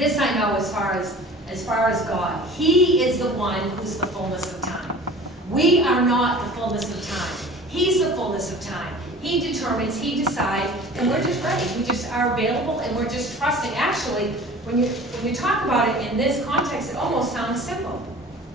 this I know as far as God. He is the one who's the fullness of time. We are not the fullness of time. He's the fullness of time. He determines, he decides, and we're just ready. We just are available, and we're just trusting. Actually, when you talk about it in this context, it almost sounds simple.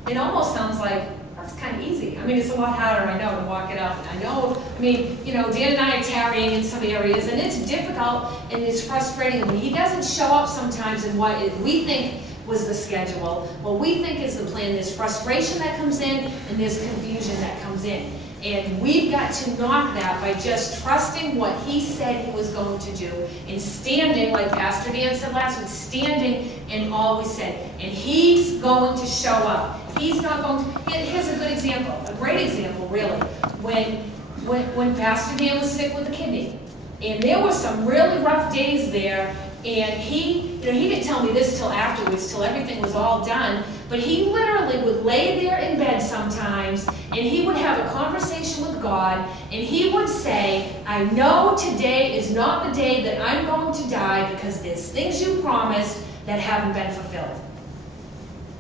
It almost sounds like, that's kind of easy. I mean, it's a lot harder, I know, to walk it out. I know, I mean, you know, Dan and I are tarrying in some areas, and it's difficult, and it's frustrating when he doesn't show up sometimes in what we think was the schedule, what we think is the plan. There's frustration that comes in, and there's confusion that comes in. And we've got to knock that by just trusting what he said he was going to do, and standing, like Pastor Dan said last week, standing in all we said. And he's going to show up. He's not going to, here's a good example, a great example, really. When Pastor Dan was sick with a kidney, and there were some really rough days there, and he didn't tell me this till afterwards, till everything was all done, but he literally would lay there in bed sometimes, and he would have a conversation with God, and he would say, I know today is not the day that I'm going to die because there's things you promised that haven't been fulfilled.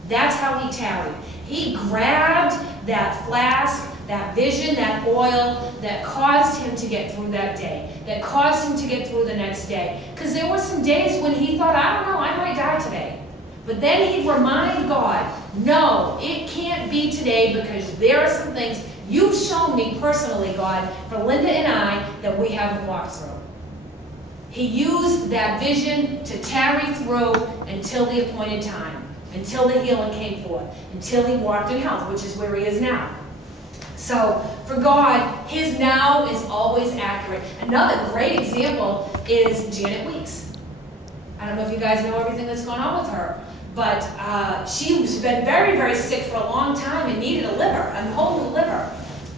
That's how he tarried. He grabbed that flask, that vision, that oil that caused him to get through that day, that caused him to get through the next day. Because there were some days when he thought, I don't know, I might die today. But then he'd remind God, no, it can't be today because there are some things you've shown me personally, God, for Linda and I, that we haven't walked through. He used that vision to tarry through until the appointed time, until the healing came forth, until he walked in health, which is where he is now. So for God, his now is always accurate. Another great example is Janet Weeks. I don't know if you guys know everything that's going on with her, but she's been very, very sick for a long time and needed a liver, a whole new liver.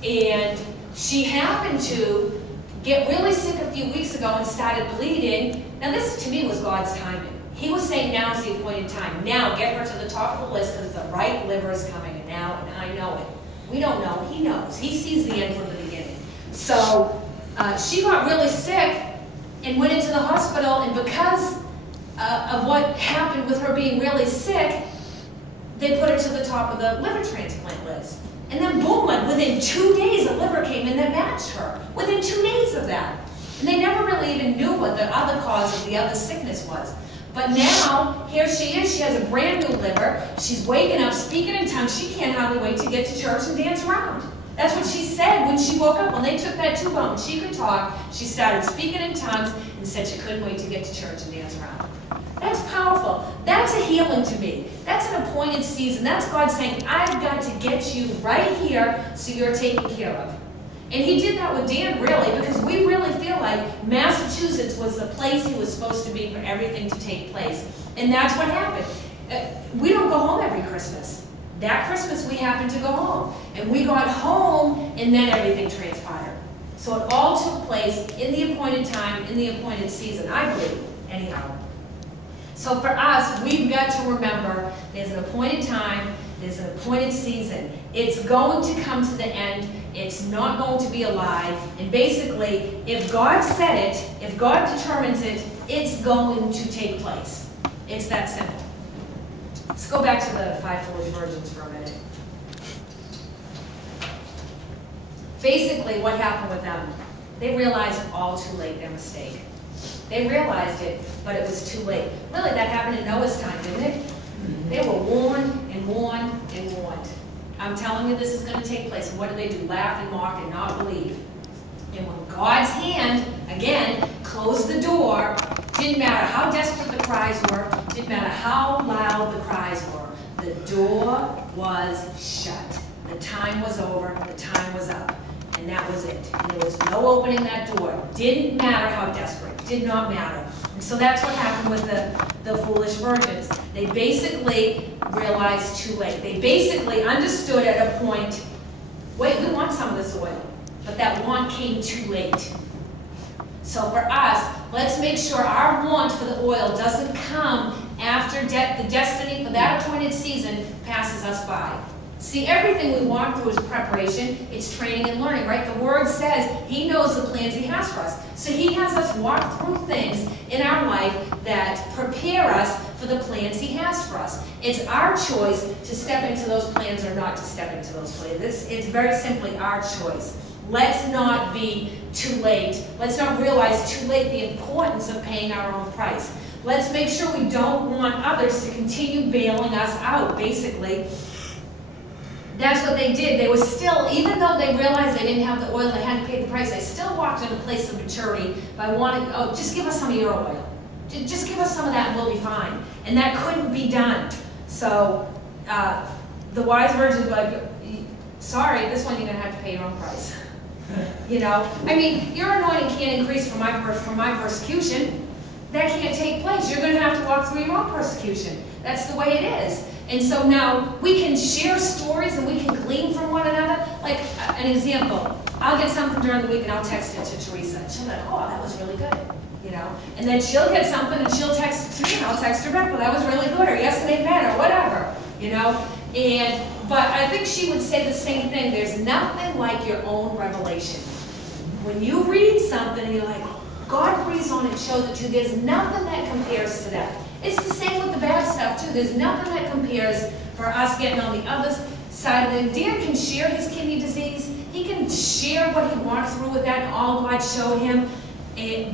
And she happened to get really sick a few weeks ago and started bleeding. Now this, to me, was God's timing. He was saying, now's the appointed time. Now get her to the top of the list because the right liver is coming, and now, and I know it. We don't know. He knows. He sees the end from the beginning. So she got really sick and went into the hospital, and because of what happened with her being really sick, they put her to the top of the liver transplant list. And then boom, like within 2 days, a liver came in that matched her. Within 2 days of that. And they never really even knew what the other cause of the other sickness was. But now, here she is, she has a brand new liver, she's waking up, speaking in tongues, she can't hardly wait to get to church and dance around. That's what she said when she woke up. When they took that tube out and she could talk, she started speaking in tongues and said she couldn't wait to get to church and dance around. That's powerful. That's a healing to me. That's an appointed season. That's God saying, I've got to get you right here so you're taken care of. And he did that with Dan, really, because we really feel like Massachusetts was the place he was supposed to be for everything to take place. And that's what happened. We don't go home every Christmas. That Christmas, we happened to go home. And we got home, and then everything transpired. So it all took place in the appointed time, in the appointed season, I believe, anyhow. So for us, we've got to remember there's an appointed time, there's an appointed season. It's going to come to the end. It's not going to be a lie. And basically, if God said it, if God determines it, it's going to take place. It's that simple. Let's go back to the 5 foolish virgins for a minute. Basically, what happened with them, they realized all too late their mistake. They realized it, but it was too late. Really, that happened in Noah's time, didn't it? They were warned and warned and warned. I'm telling you this is going to take place. And what do? Laugh and mock and not believe. And when God's hand, again, closed the door, didn't matter how desperate the cries were, didn't matter how loud the cries were, the door was shut. The time was over, the time was up. And that was it. And there was no opening that door. Didn't matter how desperate. Did not matter. And so that's what happened with the foolish virgins. They basically realized too late. They basically understood at a point, wait, we want some of this oil. But that want came too late. So for us, let's make sure our want for the oil doesn't come after the destiny for that appointed season passes us by. See, everything we walk through is preparation, it's training and learning, right? The Word says He knows the plans He has for us. So He has us walk through things in our life that prepare us for the plans He has for us. It's our choice to step into those plans or not to step into those plans. It's very simply our choice. Let's not be too late. Let's not realize too late the importance of paying our own price. Let's make sure we don't want others to continue bailing us out, basically. That's what they did. They were still, even though they realized they didn't have the oil, they hadn't paid the price, they still walked in a place of maturity by wanting, oh, just give us some of your oil. Just give us some of that and we'll be fine. And that couldn't be done. So the wise virgins were like, sorry, this one you're going to have to pay your own price. You know? I mean, your anointing can't increase for my persecution. That can't take place. You're going to have to walk through your own persecution. That's the way it is. And so now we can share stories and we can glean from one another. Like an example, I'll get something during the week and I'll text it to Teresa. And she'll be like, oh, that was really good. You know? And then she'll get something and she'll text it to me and I'll text her back, well, that was really good, or yes, it made better, whatever. You know? But I think she would say the same thing. There's nothing like your own revelation. When you read something and you're like, God breathes on it, shows it to you, there's nothing that compares to that. It's the same with the bad stuff too. There's nothing that compares for us getting on the other side of it. Dan can share his kidney disease. He can share what he walked through with that and all God showed him.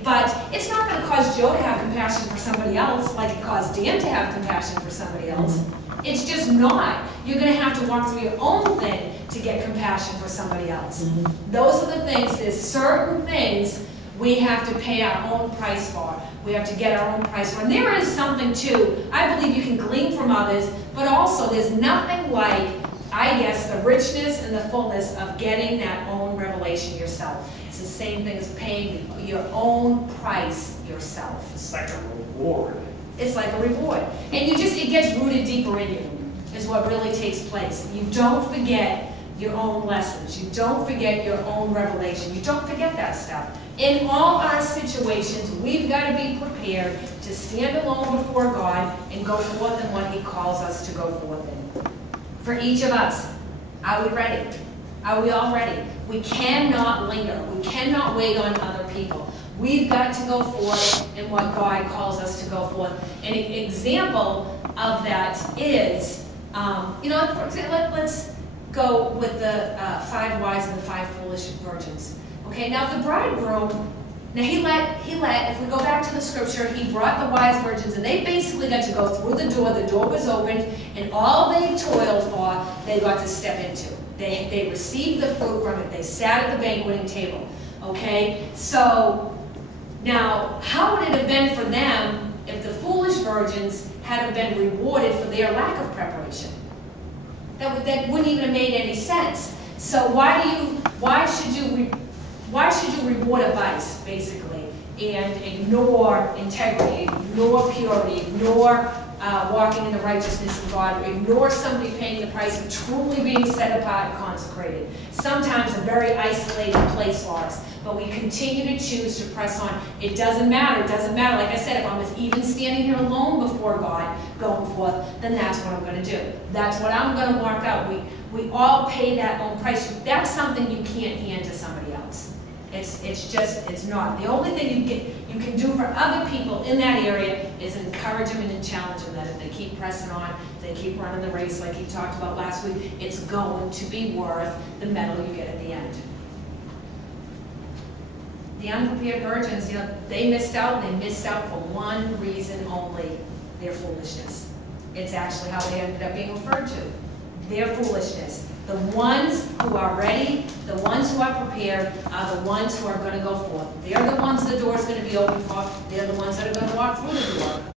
But it's not going to cause Joe to have compassion for somebody else like it caused Dan to have compassion for somebody else. It's just not. You're going to have to walk through your own thing to get compassion for somebody else. Those are the things. There's certain things we have to pay our own price for. We have to get our own price for. And there is something too, I believe you can glean from others, but also there's nothing like, I guess, the richness and the fullness of getting that own revelation yourself. It's the same thing as paying your own price yourself. It's like a reward. It's like a reward. And it gets rooted deeper in you, is what really takes place. You don't forget your own lessons. You don't forget your own revelation. You don't forget that stuff. In all our situations, we've got to be prepared to stand alone before God and go forth in what He calls us to go forth in. For each of us, are we ready? Are we all ready? We cannot linger. We cannot wait on other people. We've got to go forth in what God calls us to go forth. An example of that is, for example, let's go with the 5 wise and the 5 foolish virgins. Okay, now the bridegroom, now he let, if we go back to the scripture, he brought the wise virgins and they basically got to go through the door was opened, and all they toiled for, they got to step into. They received the fruit from it, they sat at the banqueting table, okay? So, now, how would it have been for them if the foolish virgins had been rewarded for their lack of preparation? That wouldn't even have made any sense. So why should you reward a vice, basically, and ignore integrity, ignore purity, ignore walking in the righteousness of God, ignore somebody paying the price of truly being set apart and consecrated? Sometimes a very isolated place for us, but we continue to choose to press on. It doesn't matter. It doesn't matter. Like I said, if I'm even standing here alone before God, going forth, then that's what I'm going to do. That's what I'm going to walk out. We all pay that own price. That's something you can't hand to somebody else. It's not. The only thing you can do for other people in that area is encourage them and challenge them that if they keep pressing on, if they keep running the race like he talked about last week, it's going to be worth the medal you get at the end. The unprepared virgins, they missed out. They missed out for one reason only: their foolishness. It's actually how they ended up being referred to. Their foolishness. The ones who are ready, the ones who are prepared, are the ones who are going to go forth. They're the ones the door's going to be open for. They're the ones that are going to walk through the door.